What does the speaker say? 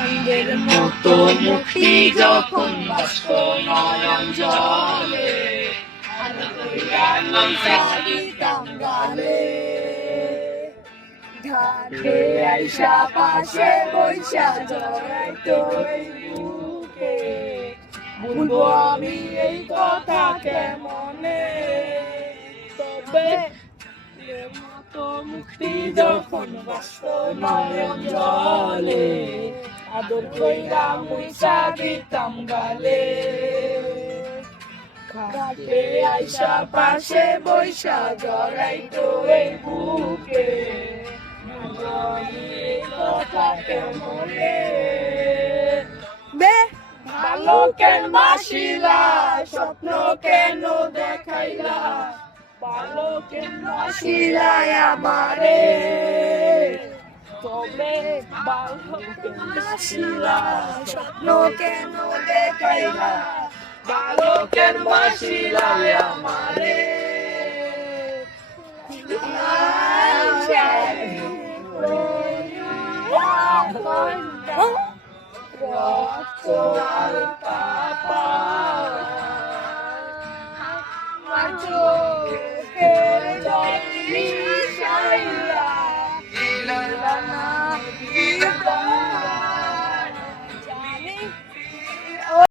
চাঁদের মতো মুক্তি যখন বাষ্প নয়ন জলে দিতাম গালে ঘাটে আইসা পাশে বৈশা জড়াইতো এই বুকে বলবো আমি এই কথা কেমনে তবে মতো মুক্তি যখন বাষ্প নয়ন জলে আদর কইরা মুইসা দিতাম গালে ঘাটে আইসা পাশে বৈশা জড়াইতো এই বুকে কথা কেমনে ভালো কেন বাসিলা স্বপ্ন কেন দেখাইলা ভালো কেন বাসিলা আমারে তবে ভালো কেন বাসিলা স্বপ্ন কেন দেখাইলা ভালো কেন বাসিলা আমারে Papa,